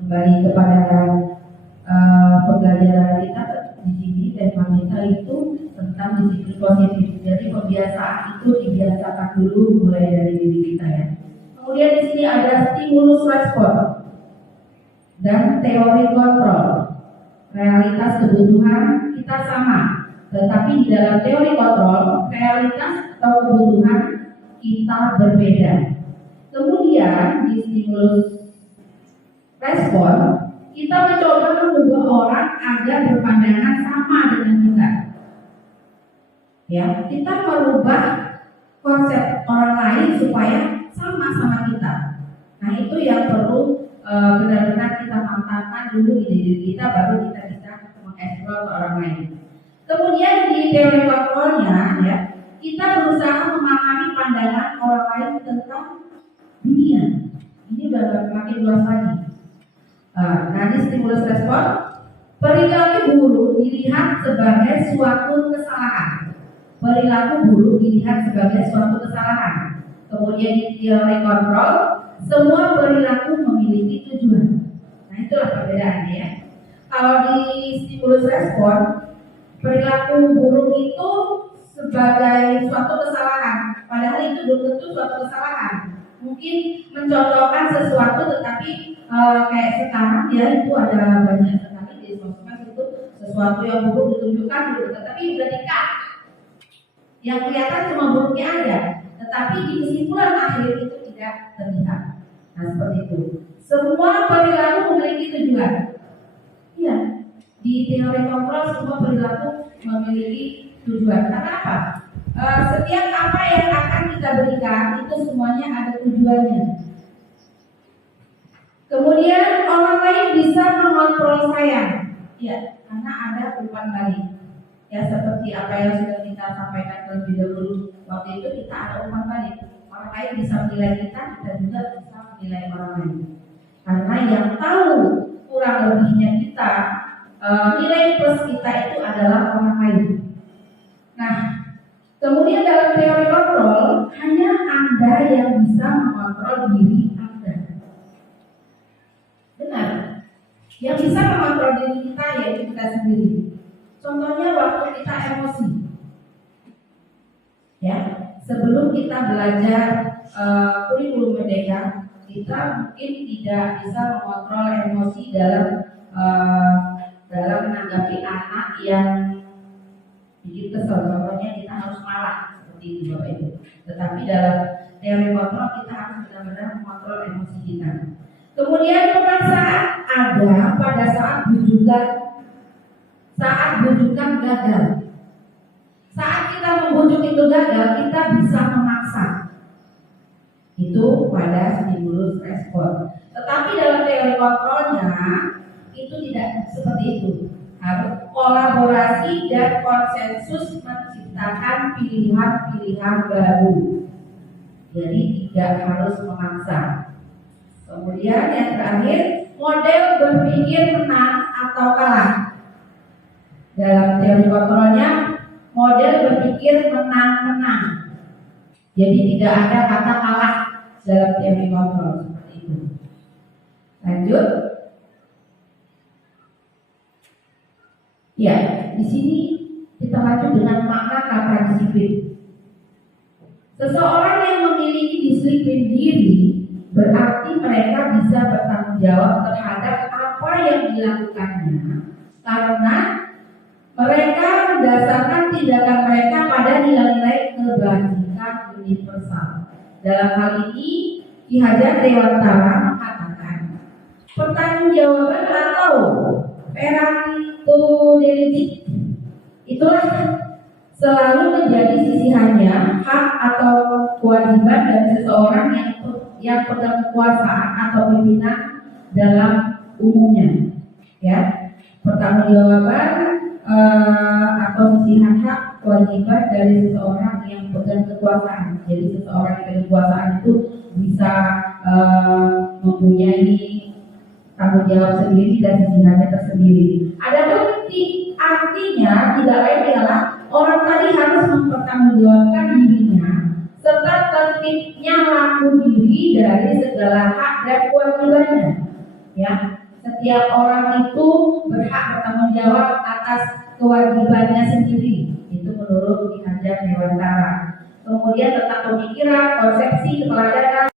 Kembali kepada pembelajaran kita di sini, tema kita itu tentang disiplin positif. Jadi pembiasaan itu dibiasakan dulu mulai dari diri kita ya. Kemudian di sini ada stimulus respon dan teori kontrol. Realitas kebutuhan kita sama, tetapi di dalam teori kontrol realitas atau kebutuhan kita berbeda. Kemudian di stimulus respon, kita mencoba mengubah orang agar berpandangan sama dengan kita. Ya, kita merubah konsep orang lain supaya sama kita. Nah, itu yang perlu benar-benar kita mantapkan dulu di diri kita, baru kita bisa mengeksplor ke orang lain. Kemudian di teori kontrolnya, ya, kita berusaha memahami pandangan orang lain tentang dunia. Ini udah makin luas lagi. Nah, di stimulus respon, perilaku buruk dilihat sebagai suatu kesalahan. Perilaku buruk dilihat sebagai suatu kesalahan. Kemudian di teori kontrol, semua perilaku memiliki tujuan. Nah, itulah perbedaannya ya. Kalau di stimulus respon, perilaku buruk itu sebagai suatu kesalahan. Padahal itu belum tentu suatu kesalahan. Mungkin mencontohkan sesuatu, tetapi kayak sekarang ya, itu ada banyak sekali di sosmed itu sesuatu yang buruk ditunjukkan dulu, tetapi udah di-cut. Yang kelihatan cuma buruknya aja, tetapi di kesimpulan akhir itu tidak terlihat. Nah, seperti itu. Semua perilaku memiliki tujuan. Iya, di teori kontrol semua perilaku memiliki tujuan. Karena apa? Setiap apa yang akan kita berikan itu semuanya ada tujuannya. Kemudian orang lain bisa mengontrol saya, ya, karena ada umpan balik. Ya, seperti apa yang sudah kita sampaikan terlebih dahulu. Waktu itu kita ada umpan balik. Orang lain bisa menilai kita juga bisa menilai orang lain. Karena yang tahu kurang lebihnya kita, nilai plus kita itu adalah orang lain. Nah, Kemudian dalam teori kontrol, hanya Anda yang bisa mengontrol diri Anda. Benar. Yang bisa mengontrol diri kita yaitu kita sendiri. Contohnya waktu kita emosi. Ya, sebelum kita belajar kurikulum merdeka, kita mungkin tidak bisa mengontrol emosi dalam menanggapi anak yang bikin kesel. Contohnya kita harus marah seperti itu Bapak Ibu. Tetapi dalam teori kontrol kita harus benar-benar mengontrol emosi kita. Kemudian pemaksaan ada pada saat bujukan gagal. Saat kita membujuk itu gagal, kita bisa memaksa. Itu pada stimulus respon. Tetapi dalam teori kontrolnya itu tidak seperti itu. Harus kolaborasi dan konsensus menciptakan pilihan-pilihan baru. Jadi tidak harus memaksa. Kemudian yang terakhir, model berpikir menang atau kalah. Dalam teori kontrolnya, model berpikir menang-menang. Jadi tidak ada kata kalah dalam teori kontrol seperti itu. Lanjut. Ya, di sini kita lanjut dengan makna kata disiplin. Seseorang yang memiliki disiplin diri berarti mereka bisa bertanggung jawab terhadap apa yang dilakukannya karena mereka mendasarkan tindakan mereka pada nilai-nilai kebajikan universal. Dalam hal ini, Ki Hajar Dewantara mengatakan pertanggungjawaban atau perantulilitik itulah selalu menjadi sisihannya hak atau kewajiban dari seseorang yang pegang kekuasaan atau pimpinan dalam umumnya. Ya, pertanggungjawaban atau sisihan hak kewajiban dari seseorang yang pegang kekuasaan. Jadi seseorang yang pegang kekuasaan itu bisa mempunyai tanggung jawab sendiri dan sisihannya tersendiri. Adapun artinya tidak lain adalah orang tadi harus mempertanggungjawabkan dirinya serta tertibnya laku diri dari segala hak dan kewajibannya. Ya, setiap orang itu berhak bertanggung jawab atas kewajibannya sendiri. Itu menurut Ki Hajar Dewantara. Kemudian tentang pemikiran, konsepsi, keteladanan,